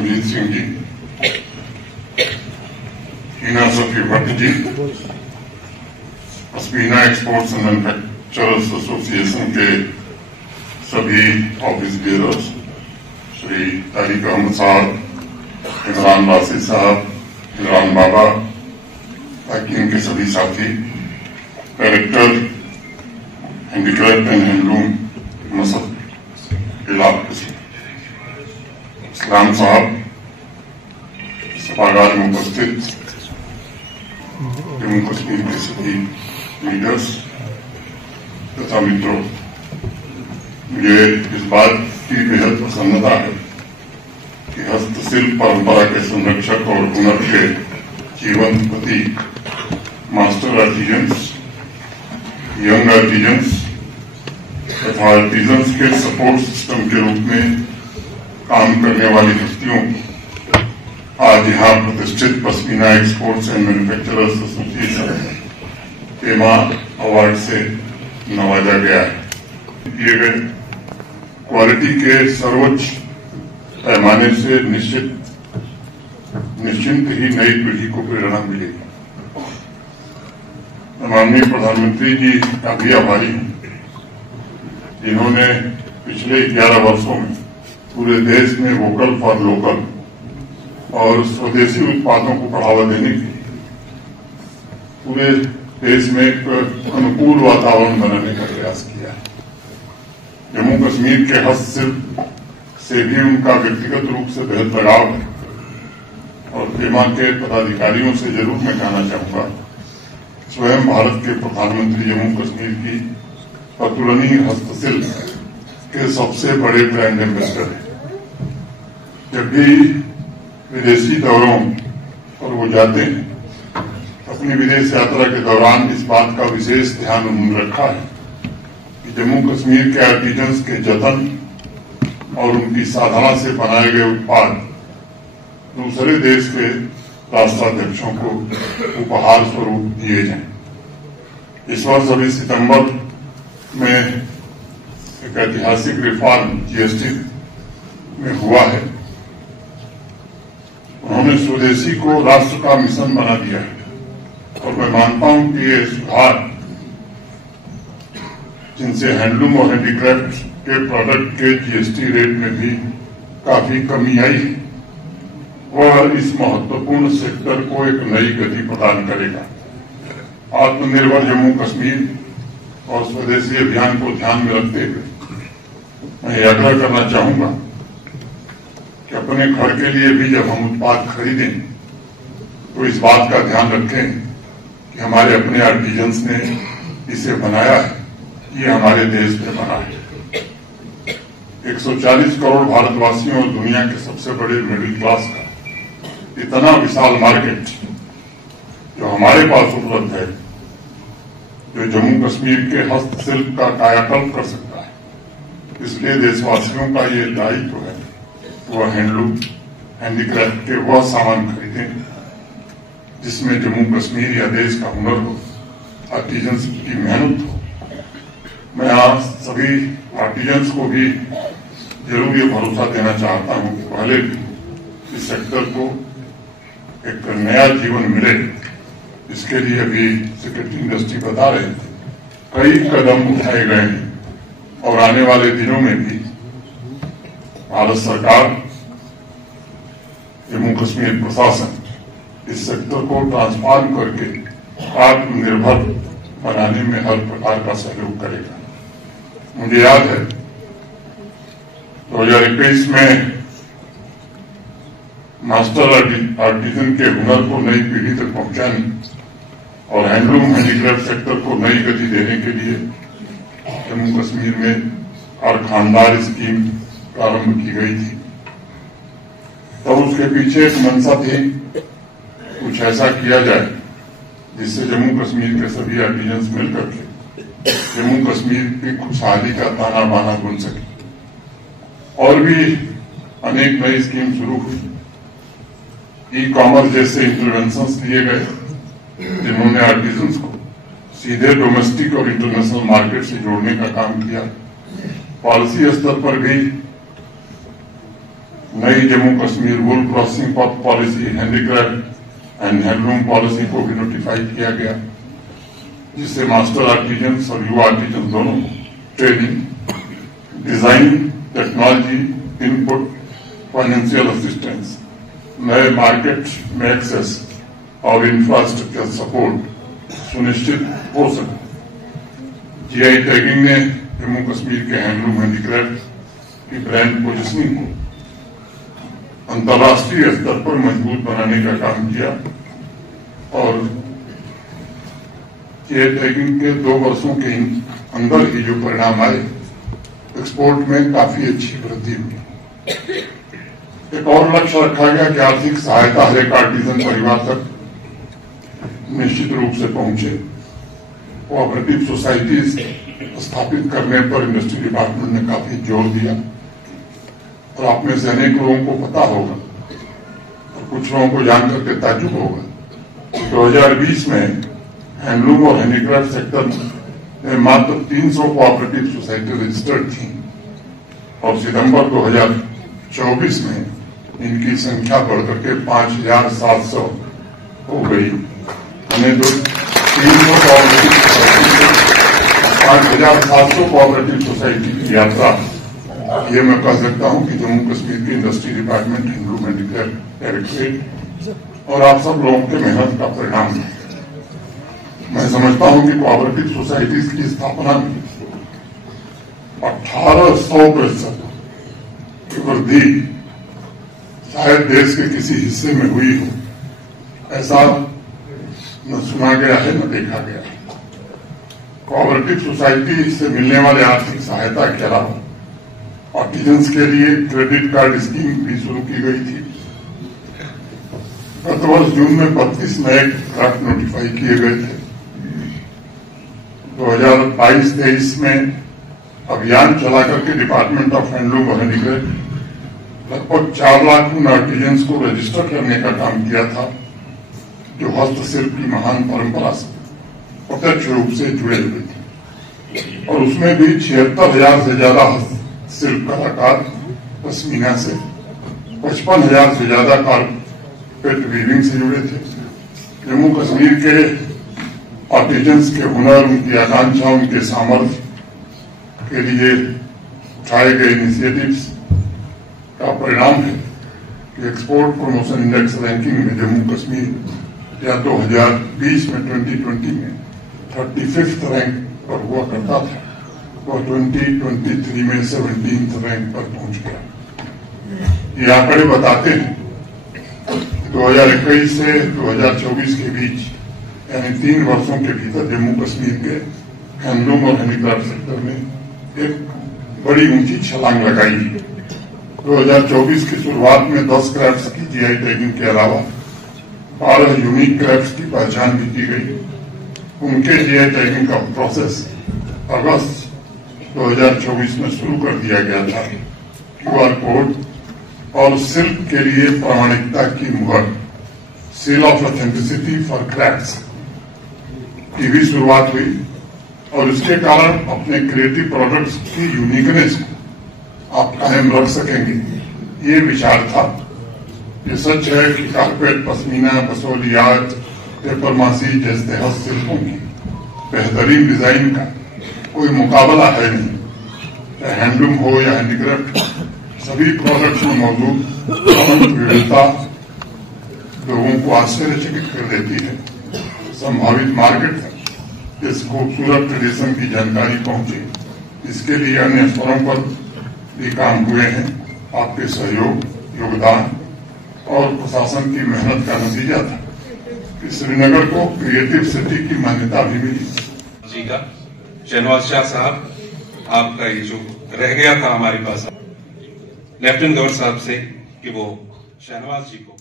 अमजीत Singh ji, Heena Safi Bhat ji, Pashmina exports and manufacturers association के सभी office bearers, Shri Tariq Ahmed Sahab, Imran Wasif साहब, इमरान बाबा, बाकी के सभी साथी, डायरेक्टर हैंडीक्राफ्ट एंड हैंडलूम मसद इस्लाम साहब, सभागार में उपस्थित जम्मू कश्मीर के सभी लीडर्स तथा मित्रों, मुझे इस बात की बेहद प्रसन्नता है कि हस्तशिल्प परंपरा के संरक्षक और हुनर के जीवंत प्रतीक मास्टर आर्टिजन्स, यंग आर्टिजन्स तथा आर्टिजन्स के सपोर्ट सिस्टम के रूप में काम करने वाली हस्तियों आज यहाँ प्रतिष्ठित pashmina exports and manufacturers association Pema award से नवाजा गया है। किए गए क्वालिटी के सर्वोच्च पैमाने से निश्चिंत ही नई पीढ़ी को प्रेरणा मिलेगी। माननीय प्रधानमंत्री जी का भी आभारी हूं, जिन्होंने पिछले 11 वर्षों में पूरे देश में वोकल फॉर लोकल और स्वदेशी उत्पादों को बढ़ावा देने के लिए पूरे देश में एक अनुकूल वातावरण बनाने का प्रयास किया है। जम्मू कश्मीर के हस्तशिल्प से भी उनका व्यक्तिगत रूप से बेहद लगाव है और पेमा के पदाधिकारियों से जरूर मैं कहना चाहूंगा, स्वयं भारत के प्रधानमंत्री जम्मू कश्मीर की अतुलनीय हस्तशिल्प के सबसे बड़े ब्रांड एम्बेसडर हैं। जब भी विदेशी दौरों पर वो जाते हैं, अपनी विदेश यात्रा के दौरान इस बात का विशेष ध्यान उन्होंने रखा है कि जम्मू कश्मीर के आर्टिजन्स के जतन और उनकी साधना से बनाए गए उत्पाद दूसरे देश के राष्ट्राध्यक्षों को उपहार स्वरूप दिए जाएं। इस वर्ष अभी सितंबर में एक ऐतिहासिक रिफॉर्म जीएसटी में हुआ है। उन्होंने स्वदेशी को राष्ट्र का मिशन बना दिया है और मैं मानता हूं कि ये सुधार, जिनसे हैंडलूम और हैंडीक्राफ्ट के प्रोडक्ट के जीएसटी रेट में भी काफी कमी आई है, वह इस महत्वपूर्ण सेक्टर को एक नई गति प्रदान करेगा। आत्मनिर्भर जम्मू कश्मीर और स्वदेशी अभियान को ध्यान में रखते हुए मैं आग्रह करना चाहूंगा कि अपने घर के लिए भी जब हम उत्पाद खरीदें तो इस बात का ध्यान रखें कि हमारे अपने आर्टिजन्स ने इसे बनाया है, ये हमारे देश में बना है। 140 करोड़ भारतवासियों और दुनिया के सबसे बड़े मिडिल क्लास का इतना विशाल मार्केट जो हमारे पास उपलब्ध है, जो जम्मू कश्मीर के हस्तशिल्प का कायाकल्प कर सकता है। इसलिए देशवासियों का ये दायित्व है वह हैंडलूम, हैंडीक्राफ्ट के वह सामान खरीदें जिसमें जम्मू कश्मीर या देश का हुनर हो, आर्टिजन्स की मेहनत हो। मैं आज सभी आर्टिजन्स को भी जरूर ये भरोसा देना चाहता हूं कि पहले भी इस सेक्टर को एक नया जीवन मिले। इसके लिए अभी सेक्रेटरी इंडस्ट्री बता रहे थे, कई कदम उठाए गए हैं और आने वाले दिनों में भी भारत सरकार, जम्मू कश्मीर प्रशासन इस सेक्टर को ट्रांसफॉर्म करके आत्मनिर्भर बनाने में हर प्रकार का सहयोग करेगा। मुझे याद है 2021 में मास्टर आर्टिजन के हुनर को नई पीढ़ी तक पहुंचाने और हैंडलूम हैंडीक्राफ्ट सेक्टर को नई गति देने के लिए जम्मू कश्मीर में हर खानदार स्कीम प्रारंभ की गई थी। तब उसके पीछे एक मंशा थी, कुछ ऐसा किया जाए जिससे जम्मू कश्मीर के सभी आर्टिजन्स मिलकर के जम्मू कश्मीर की खुशहाली का ताना बाना बुन सके। और भी अनेक नई स्कीम शुरू हुई। ई कॉमर्स जैसे इंटरवेंशंस लिए गए जिन्होंने आर्टिजन्स को सीधे डोमेस्टिक और इंटरनेशनल मार्केट से जोड़ने का काम किया। पॉलिसी स्तर पर भी नई Jammu Kashmir wool crossing policy, handicraft and handloom policy को भी नोटिफाई किया गया, जिससे मास्टर आर्टिजन्स और युवा आर्टिजन दोनों को training, design, technology, input, financial assistance, नए मार्केट में एक्सेस और इंफ्रास्ट्रक्चर सपोर्ट सुनिश्चित हो सके। जीआई टैगिंग ने जम्मू कश्मीर के हैंडलूम हैंडीक्राफ्ट की ब्रांड पोजिशनिंग को अंतर्राष्ट्रीय स्तर पर मजबूत बनाने का काम किया और जीआई टैगिंग के 2 वर्षों के अंदर ही जो परिणाम आए, एक्सपोर्ट में काफी अच्छी वृद्धि हुई। एक और लक्ष्य रखा गया कि आर्थिक सहायता हर एक आर्टिजन परिवार तक निश्चित रूप से पहुंचे। कोऑपरेटिव सोसाइटीज स्थापित करने पर इंडस्ट्री डिपार्टमेंट ने काफी जोर दिया और आप में से अनेक लोगों को पता होगा और कुछ लोगों को जानकर के ताज्जुब होगा। 2020 में हैंडलूम और हैंडीक्राफ्ट सेक्टर में मात्र 300 कोऑपरेटिव सोसाइटी रजिस्टर्ड थी और सितंबर 2024 में इनकी संख्या बढ़कर के 5700 हो गई। हमें 300 कोऑपरेटिव सोसाइटी से 5700 कोऑपरेटिव सोसाइटी की यात्रा, ये मैं कह सकता हूं कि जम्मू कश्मीर के industry department, handloom handicraft directorate और आप सब लोगों के मेहनत का परिणाम है। मैं समझता हूं कि कोऑपरेटिव सोसाइटीज की स्थापना में 1800% की वृद्धि शायद देश के किसी हिस्से में हुई हो, ऐसा न सुना गया है न देखा गया। कोऑपरेटिव सोसाइटी से मिलने वाले आर्थिक सहायता के अलावा आर्टिजन्स के लिए क्रेडिट कार्ड स्कीम भी शुरू की गई थी। गत वर्ष जून में 32 नए ड्राफ्ट नोटिफाई किए गए थे। 2022-23 में अभियान चला करके डिपार्टमेंट ऑफ हैंडलूम और हैंडीक्राफ्ट लगभग 4 लाख उन आर्टिजन्स को रजिस्टर करने का काम किया था जो हस्तशिल्प की महान परंपरा से प्रत्यक्ष रूप से जुड़े हुए थे और उसमें भी 76,000 से ज्यादा हस्तशिल्प कलाकार पश्मीना से, 55,000 से ज्यादा कारपेट वीविंग से जुड़े थे। जम्मू कश्मीर के आर्टिजन्स के हुनर, उनकी आकांक्षा, उनके सामर्थ्य के लिए उठाए गए इनिशिएटिव्स का परिणाम है कि एक्सपोर्ट प्रमोशन इंडेक्स रैंकिंग में जम्मू कश्मीर या 2020 में 2020 में 35th रैंक पर हुआ करता था, वह 2023 में 17th रैंक पर पहुंच गया। ये आंकड़े बताते हैं 2021 से 2024 के बीच यानी 3 वर्षों के भीतर जम्मू कश्मीर के हैंडलूम और हैंडीक्राफ्ट सेक्टर में एक बड़ी ऊंची छलांग लगाई। 2024 की शुरुआत में 10 क्राफ्ट्स की जीआई टैगिंग के अलावा 12 यूनिक क्राफ्ट्स की पहचान भी की गई। उनके जीआई टैगिंग का प्रोसेस अगस्त 2024 में शुरू कर दिया गया था। क्यूआर कोड और शिल्प के लिए प्रामाणिकता की मुहर, seal of authenticity for crafts की भी शुरुआत हुई और इसके कारण अपने क्रिएटिव प्रोडक्ट्स की यूनिकनेस को आप कायम रख सकेंगे, ये विचार था। ये सच है कि carpet, pashmina, Basoli art, paper मासी जैसे हस्तशिल्पों की बेहतरीन डिजाइन का कोई मुकाबला है नहीं। चाहे हैंडलूम हो या हैंडीक्राफ्ट, सभी प्रोडक्ट्स में मौजूद विविधता लोगों को आश्चर्यचकित कर देती है। संभावित मार्केट तक इस खूबसूरत ट्रेडिशन की जानकारी पहुंचे, इसके लिए अन्य स्तरों पर भी काम हुए हैं। आपके सहयोग, योगदान और प्रशासन की मेहनत का नतीजा था कि श्रीनगर को क्रिएटिव सिटी की मान्यता भी मिली। जी का शहनवाज शाह साहब, आपका ये जो रह गया था हमारे पास लेफ्टिनेंट गवर्नर साहब से कि वो शहनवाज जी को